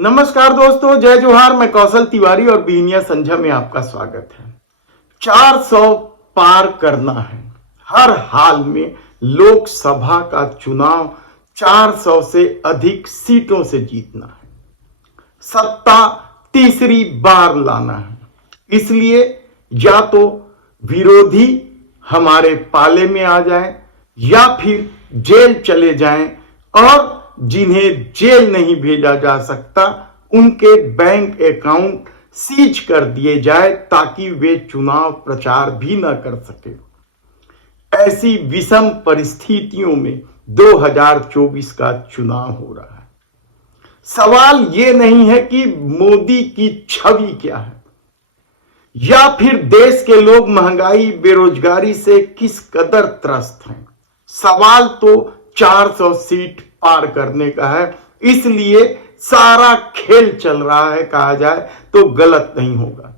नमस्कार दोस्तों, जय जोहार। मैं कौशल तिवारी और बीनिया संझा में आपका स्वागत है। 400 पार करना है। हर हाल में लोकसभा का चुनाव 400 से अधिक सीटों से जीतना है। सत्ता तीसरी बार लाना है। इसलिए या तो विरोधी हमारे पाले में आ जाएं या फिर जेल चले जाएं, और जिन्हें जेल नहीं भेजा जा सकता उनके बैंक अकाउंट सीज कर दिए जाए ताकि वे चुनाव प्रचार भी न कर सके। ऐसी विषम परिस्थितियों में 2024 का चुनाव हो रहा है। सवाल यह नहीं है कि मोदी की छवि क्या है या फिर देश के लोग महंगाई बेरोजगारी से किस कदर त्रस्त हैं। सवाल तो 400 सीट पार करने का है। इसलिए सारा खेल चल रहा है, कहा जाए तो गलत नहीं होगा।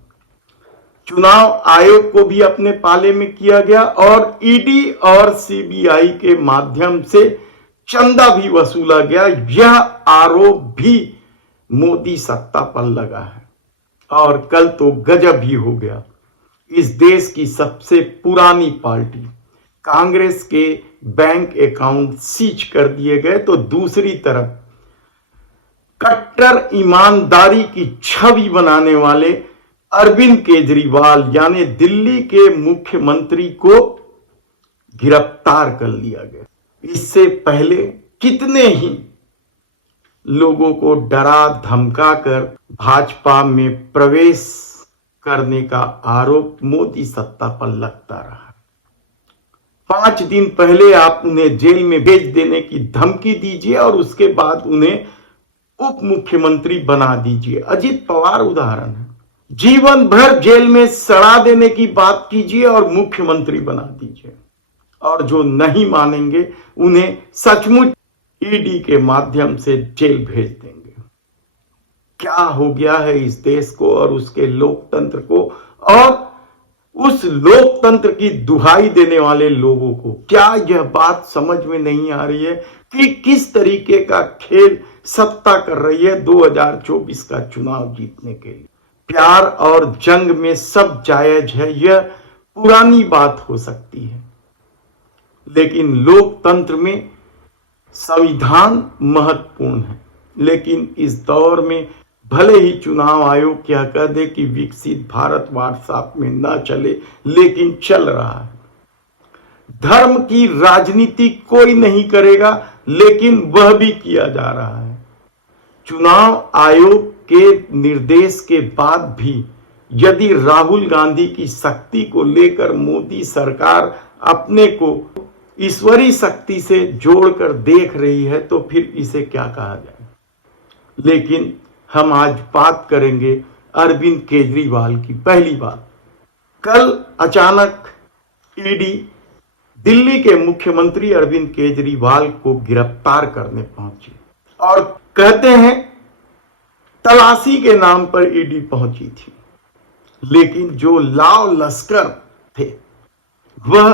चुनाव आयोग को भी अपने पाले में किया गया और ईडी और सीबीआई के माध्यम से चंदा भी वसूला गया। यह आरोप भी मोदी सत्ता पर लगा है। और कल तो गजब ही हो गया। इस देश की सबसे पुरानी पार्टी कांग्रेस के बैंक अकाउंट सीज कर दिए गए, तो दूसरी तरफ कट्टर ईमानदारी की छवि बनाने वाले अरविंद केजरीवाल यानी दिल्ली के मुख्यमंत्री को गिरफ्तार कर लिया गया। इससे पहले कितने ही लोगों को डरा धमका कर भाजपा में प्रवेश करने का आरोप मोदी सत्ता पर लगता रहा। 5 दिन पहले आप उन्हें जेल में भेज देने की धमकी दीजिए और उसके बाद उन्हें उप मुख्यमंत्री बना दीजिए। अजित पवार उदाहरण है। जीवन भर जेल में सड़ा देने की बात कीजिए और मुख्यमंत्री बना दीजिए। और जो नहीं मानेंगे उन्हें सचमुच ईडी के माध्यम से जेल भेज देंगे। क्या हो गया है इस देश को और उसके लोकतंत्र को और उस लोकतंत्र की दुहाई देने वाले लोगों को? क्या यह बात समझ में नहीं आ रही है कि किस तरीके का खेल सत्ता कर रही है 2024 का चुनाव जीतने के लिए? प्यार और जंग में सब जायज है, यह पुरानी बात हो सकती है, लेकिन लोकतंत्र में संविधान महत्वपूर्ण है। लेकिन इस दौर में भले ही चुनाव आयोग क्या कह दे कि विकसित भारत व्हाट्सएप में ना चले, लेकिन चल रहा है। धर्म की राजनीति कोई नहीं करेगा, लेकिन वह भी किया जा रहा है। चुनाव आयोग के निर्देश के बाद भी यदि राहुल गांधी की शक्ति को लेकर मोदी सरकार अपने को ईश्वरीय शक्ति से जोड़कर देख रही है, तो फिर इसे क्या कहा जाए। लेकिन हम आज बात करेंगे अरविंद केजरीवाल की। पहली बात, कल अचानक ईडी दिल्ली के मुख्यमंत्री अरविंद केजरीवाल को गिरफ्तार करने पहुंची और कहते हैं तलाशी के नाम पर ईडी पहुंची थी। लेकिन जो लाव लश्कर थे वह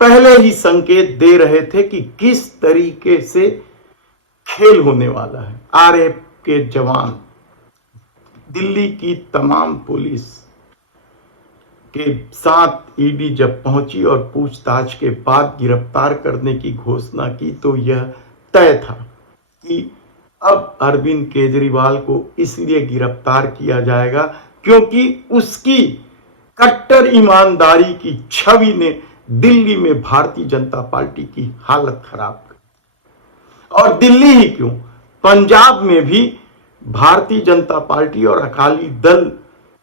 पहले ही संकेत दे रहे थे कि किस तरीके से खेल होने वाला है। आरएफ के जवान दिल्ली की तमाम पुलिस के साथ ईडी जब पहुंची और पूछताछ के बाद गिरफ्तार करने की घोषणा की, तो यह तय था कि अब अरविंद केजरीवाल को इसलिए गिरफ्तार किया जाएगा क्योंकि उसकी कट्टर ईमानदारी की छवि ने दिल्ली में भारतीय जनता पार्टी की हालत खराब कर। और दिल्ली ही क्यों, पंजाब में भी भारतीय जनता पार्टी और अकाली दल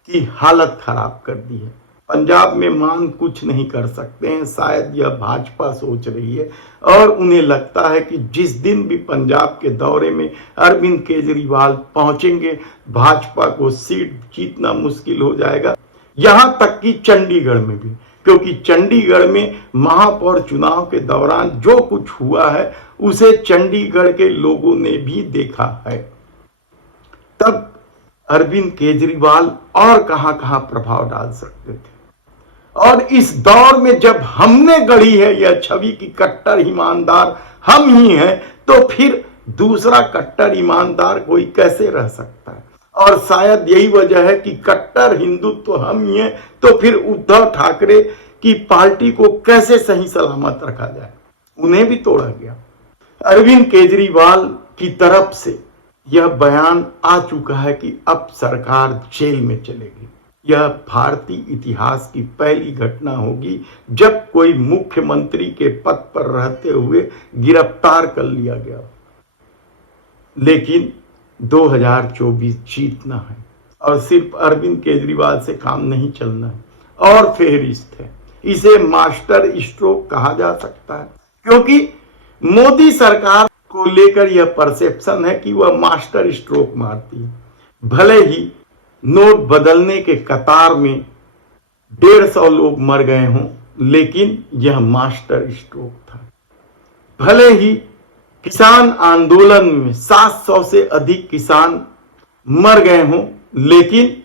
की हालत खराब कर दी है। पंजाब में मान कुछ नहीं कर सकते हैं, शायद यह भाजपा सोच रही है और उन्हें लगता है कि जिस दिन भी पंजाब के दौरे में अरविंद केजरीवाल पहुंचेंगे भाजपा को सीट जीतना मुश्किल हो जाएगा। यहां तक कि चंडीगढ़ में भी, क्योंकि चंडीगढ़ में महापौर चुनाव के दौरान जो कुछ हुआ है उसे चंडीगढ़ के लोगों ने भी देखा है। तब अरविंद केजरीवाल और कहां प्रभाव डाल सकते थे। और इस दौर में जब हमने गढ़ी है यह छवि की कट्टर ईमानदार हम ही हैं, तो फिर दूसरा कट्टर ईमानदार कोई कैसे रह सकता है? और शायद यही वजह है कि कट्टर हिंदुत्व हम ही हैं, तो फिर उद्धव ठाकरे की पार्टी को कैसे सही सलामत रखा जाए? उन्हें भी तोड़ा गया। अरविंद केजरीवाल की तरफ से यह बयान आ चुका है कि अब सरकार जेल में चलेगी। यह भारतीय इतिहास की पहली घटना होगी जब कोई मुख्यमंत्री के पद पर रहते हुए गिरफ्तार कर लिया गया। लेकिन 2024 जीतना है और सिर्फ अरविंद केजरीवाल से काम नहीं चलना है और फेहरिस्त है। इसे मास्टर स्ट्रोक कहा जा सकता है, क्योंकि मोदी सरकार को लेकर यह परसेप्शन है कि वह मास्टर स्ट्रोक मारती है। भले ही नोट बदलने के कतार में 150 लोग मर गए हों, लेकिन यह मास्टर स्ट्रोक था। भले ही किसान आंदोलन में 700 से अधिक किसान मर गए हों, लेकिन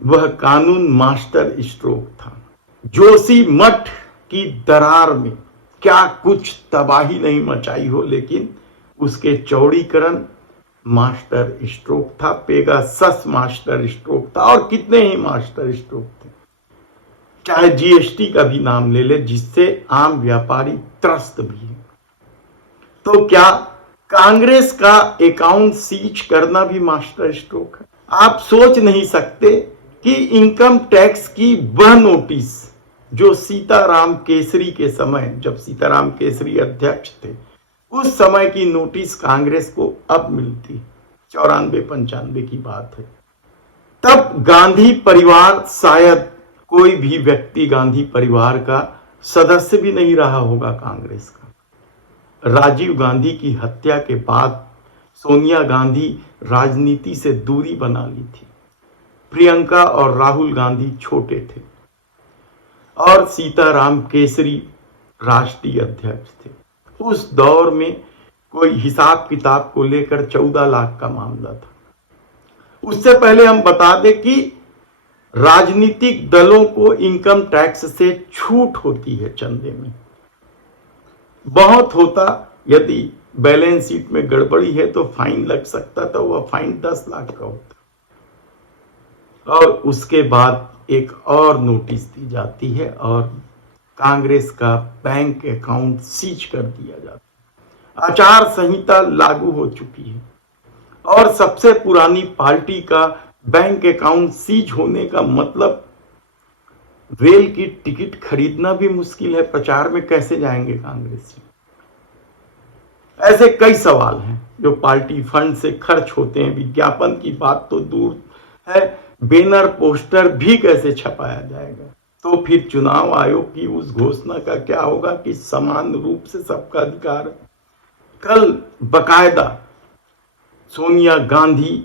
वह कानून मास्टर स्ट्रोक था। जोशी मठ की दरार में क्या कुछ तबाही नहीं मचाई हो, लेकिन उसके चौड़ीकरण मास्टर स्ट्रोक था। पेगासस मास्टर स्ट्रोक था और कितने ही मास्टर स्ट्रोक थे। चाहे जीएसटी का भी नाम ले ले, जिससे आम व्यापारी त्रस्त भी है। तो क्या कांग्रेस का अकाउंट सीज करना भी मास्टर स्ट्रोक है? आप सोच नहीं सकते कि इनकम टैक्स की वह नोटिस जो सीताराम केसरी के समय, जब सीताराम केसरी अध्यक्ष थे, उस समय की नोटिस कांग्रेस को अब मिलती। 94-95 की बात है। तब गांधी परिवार, शायद कोई भी व्यक्ति गांधी परिवार का सदस्य भी नहीं रहा होगा कांग्रेस का। राजीव गांधी की हत्या के बाद सोनिया गांधी राजनीति से दूरी बना ली थी। प्रियंका और राहुल गांधी छोटे थे और सीताराम केसरी राष्ट्रीय अध्यक्ष थे। उस दौर में कोई हिसाब किताब को लेकर 14 लाख का मामला था। उससे पहले हम बता दें कि राजनीतिक दलों को इनकम टैक्स से छूट होती है चंदे में। बहुत होता, यदि बैलेंस शीट में गड़बड़ी है तो फाइन लग सकता था, वह फाइन 10 लाख का होता। और उसके बाद एक और नोटिस दी जाती है और कांग्रेस का बैंक अकाउंट सीज कर दिया जाता है। आचार संहिता लागू हो चुकी है और सबसे पुरानी पार्टी का बैंक अकाउंट सीज होने का मतलब रेल की टिकट खरीदना भी मुश्किल है। प्रचार में कैसे जाएंगे कांग्रेस? ऐसे कई सवाल हैं जो पार्टी फंड से खर्च होते हैं। विज्ञापन की बात तो दूर है, बैनर पोस्टर भी कैसे छपाया जाएगा? तो फिर चुनाव आयोग की उस घोषणा का क्या होगा कि समान रूप से सबका अधिकार है? कल बकायदा सोनिया गांधी,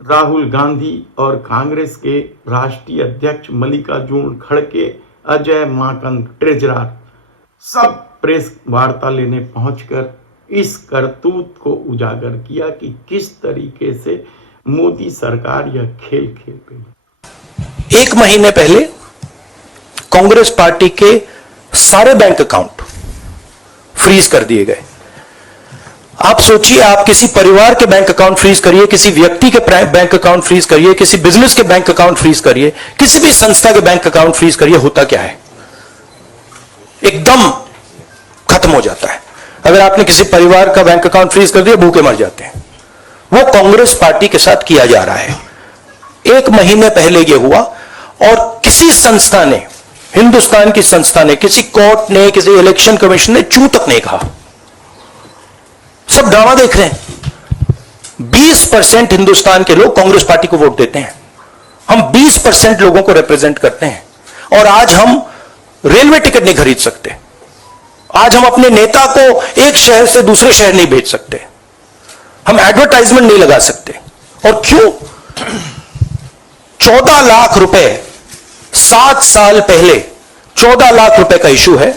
राहुल गांधी और कांग्रेस के राष्ट्रीय अध्यक्ष मल्लिकार्जुन खड़गे, अजय माकन, ट्रेजरर सब प्रेस वार्ता लेने पहुंचकर इस करतूत को उजागर किया कि किस तरीके से मोदी सरकार यह खेल खेल गई। 1 महीने पहले कांग्रेस पार्टी के सारे बैंक अकाउंट फ्रीज कर दिए गए। आप सोचिए, आप किसी परिवार के बैंक अकाउंट फ्रीज करिए, किसी व्यक्ति के बैंक अकाउंट फ्रीज करिए, किसी बिजनेस के बैंक अकाउंट फ्रीज करिए, किसी भी संस्था के बैंक अकाउंट फ्रीज करिए, होता क्या है? एकदम खत्म हो जाता है। अगर आपने किसी परिवार का बैंक अकाउंट फ्रीज कर दिया, भूखे मर जाते हैं। वो कांग्रेस पार्टी के साथ किया जा रहा है। 1 महीने पहले यह हुआ और किसी संस्था ने, हिंदुस्तान की संस्था ने, किसी कोर्ट ने, किसी इलेक्शन कमीशन ने चू तक नहीं कहा। सब ड्रामा देख रहे हैं। 20% हिंदुस्तान के लोग कांग्रेस पार्टी को वोट देते हैं। हम 20% लोगों को रिप्रेजेंट करते हैं और आज हम रेलवे टिकट नहीं खरीद सकते। आज हम अपने नेता को एक शहर से दूसरे शहर नहीं भेज सकते। हम एडवर्टाइजमेंट नहीं लगा सकते। और क्यों? 14 लाख रुपए 7 साल पहले 14 लाख रुपए का इशू है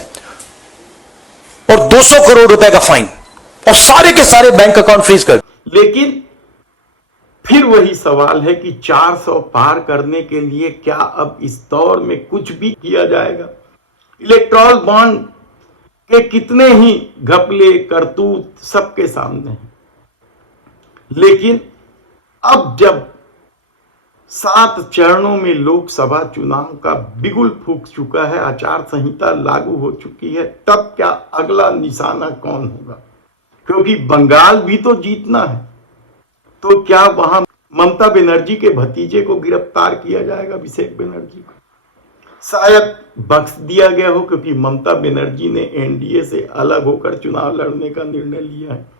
और 200 करोड़ रुपए का फाइन और सारे के सारे बैंक अकाउंट फ्रीज कर। लेकिन फिर वही सवाल है कि 400 पार करने के लिए क्या अब इस दौर में कुछ भी किया जाएगा? इलेक्टोरल बॉन्ड के कितने ही घपले करतूत सबके सामने हैं। लेकिन अब जब 7 चरणों में लोकसभा चुनाव का बिगुल फूंक चुका है, आचार संहिता लागू हो चुकी है, तब क्या अगला निशाना कौन होगा? क्योंकि बंगाल भी तो जीतना है। तो क्या वहां ममता बनर्जी के भतीजे को गिरफ्तार किया जाएगा, अभिषेक बनर्जी को? शायद बख्श दिया गया हो, क्योंकि ममता बनर्जी ने एनडीए से अलग होकर चुनाव लड़ने का निर्णय लिया है।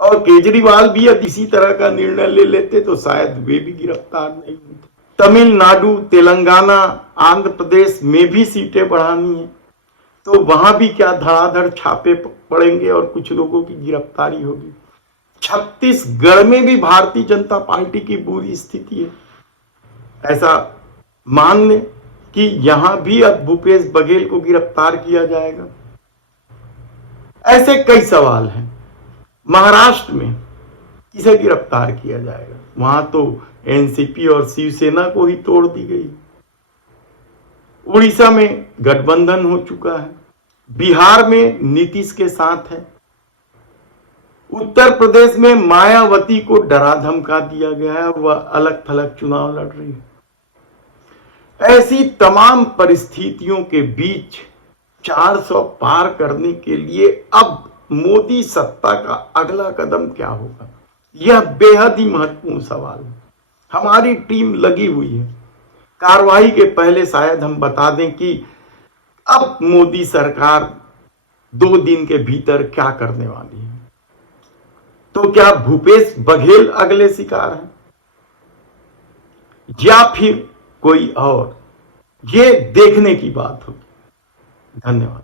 और केजरीवाल भी यदि इसी तरह का निर्णय ले लेते तो शायद वे भी गिरफ्तार नहीं होते। तमिलनाडु, तेलंगाना, आंध्र प्रदेश में भी सीटें बढ़ानी है, तो वहां भी क्या धड़ाधड़ छापे पड़ेंगे और कुछ लोगों की गिरफ्तारी होगी। छत्तीसगढ़ में भी भारतीय जनता पार्टी की बुरी स्थिति है। ऐसा मान लें कि यहां भी अब भूपेश बघेल को गिरफ्तार किया जाएगा। ऐसे कई सवाल हैं। महाराष्ट्र में किसे गिरफ्तार किया जाएगा? वहां तो एनसीपी और शिवसेना को ही तोड़ दी गई। उड़ीसा में गठबंधन हो चुका है। बिहार में नीतीश के साथ है। उत्तर प्रदेश में मायावती को डरा धमका दिया गया है, वह अलग थलग चुनाव लड़ रही है। ऐसी तमाम परिस्थितियों के बीच 400 पार करने के लिए अब मोदी सत्ता का अगला कदम क्या होगा, यह बेहद ही महत्वपूर्ण सवाल है। हमारी टीम लगी हुई है। कार्रवाई के पहले शायद हम बता दें कि अब मोदी सरकार 2 दिन के भीतर क्या करने वाली है। तो क्या भूपेश बघेल अगले शिकार हैं या फिर कोई और, ये देखने की बात होगी। धन्यवाद।